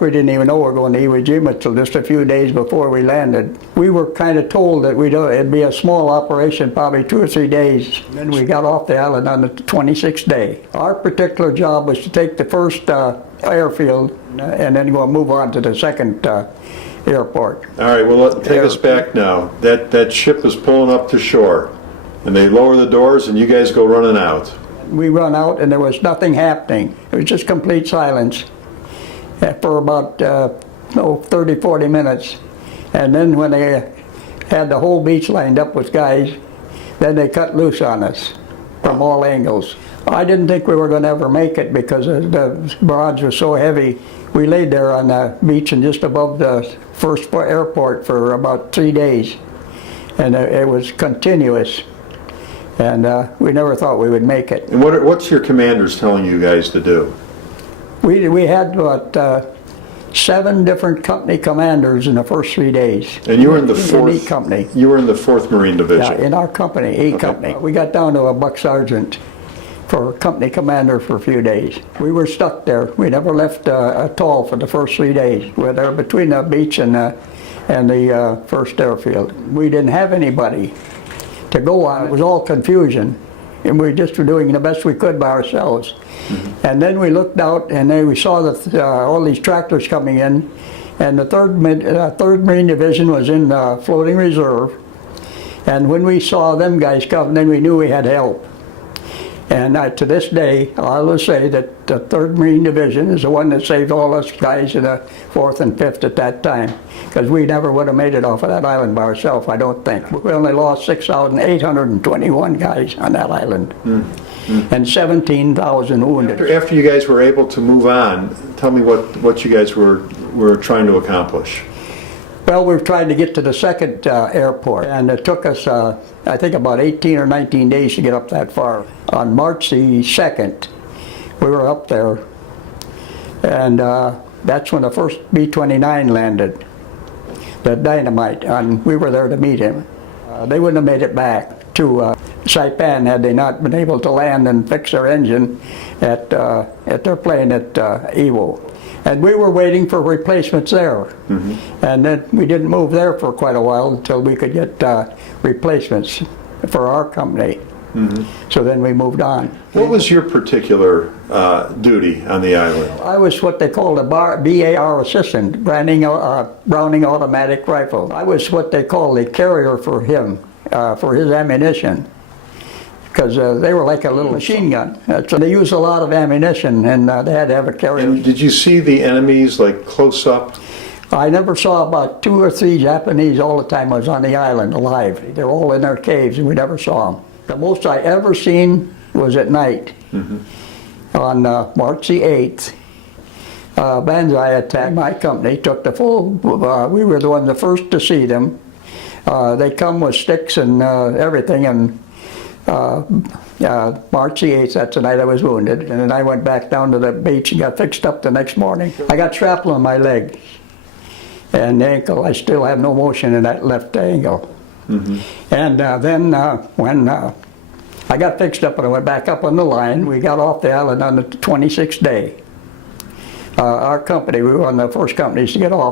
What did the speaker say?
We didn't even know we were going to Iwo Jima till just a few days before we landed. We were kind of told that it'd be a small operation, probably 2 or 3 days. And then we got off the island on the 26th day. Our particular job was to take the first airfield and then move on to the second airport. All right, well, take us back now. That ship is pulling up to shore, and they lower the doors, and you guys go running out. We run out, and there was nothing happening. It was just complete silence for about 30, 40 minutes. And then when they had the whole beach lined up with guys, then they cut loose on us from all angles. I didn't think we were going to ever make it because the barrage was so heavy. We laid there on the beach and just above the first airport for about 3 days. And it was continuous. And we never thought we would make it. And what's your commanders telling you guys to do? We had about 7 different company commanders in the first 3 days. And you were in the 4th company. You were in the 4th Marine Division. Yeah, in our company, A company. We got down to a buck sergeant for company commander for a few days. We were stuck there. We never left at all for the first 3 days. We were there between the beach and the first airfield. We didn't have anybody to go on. It was all confusion. And we just were doing the best we could by ourselves. Mm-hmm. And then we looked out, and then we saw all these tractors coming in, and the 3rd Marine Division was in floating reserve. And when we saw them guys come, then we knew we had help. And to this day, I will say that the 3rd Marine Division is the one that saved all us guys in the 4th and 5th at that time, because we never would have made it off of that island by ourselves, I don't think. We only lost 6,821 guys on that island, and 17,000 wounded. After you guys were able to move on, tell me what you guys were trying to accomplish. Well, we were trying to get to the second airport, and it took us, I think, about 18 or 19 days to get up that far. On March the 2nd, we were up there, and that's when the first B-29 landed, the dynamite, and we were there to meet him. They wouldn't have made it back to Saipan had they not been able to land and fix their engine at their plane at Iwo. And we were waiting for replacements there. Mm-hmm. And then we didn't move there for quite a while until we could get replacements for our company. Mm-hmm. So then we moved on. What was your particular duty on the island? I was what they called a BAR assistant, Browning automatic rifle. I was what they call the carrier for him, for his ammunition, because they were like a little machine gun. So they used a lot of ammunition, and they had to have a carrier. And did you see the enemies like close up? I never saw about 2 or 3 Japanese all the time I was on the island alive. They were all in their caves, and we never saw them. The most I ever seen was at night. Mm-hmm. On March the 8th. Banzai attacked my company, took the full, we were the first to see them. They come with sticks and everything, and March the 8th, that's the night I was wounded, and then I went back down to the beach and got fixed up the next morning. I got shrapnel on my leg and ankle. I still have no motion in that left ankle. Mm-hmm. And then when I got fixed up and I went back up on the line, we got off the island on the 26th day. Our company, we were one of the first companies to get off.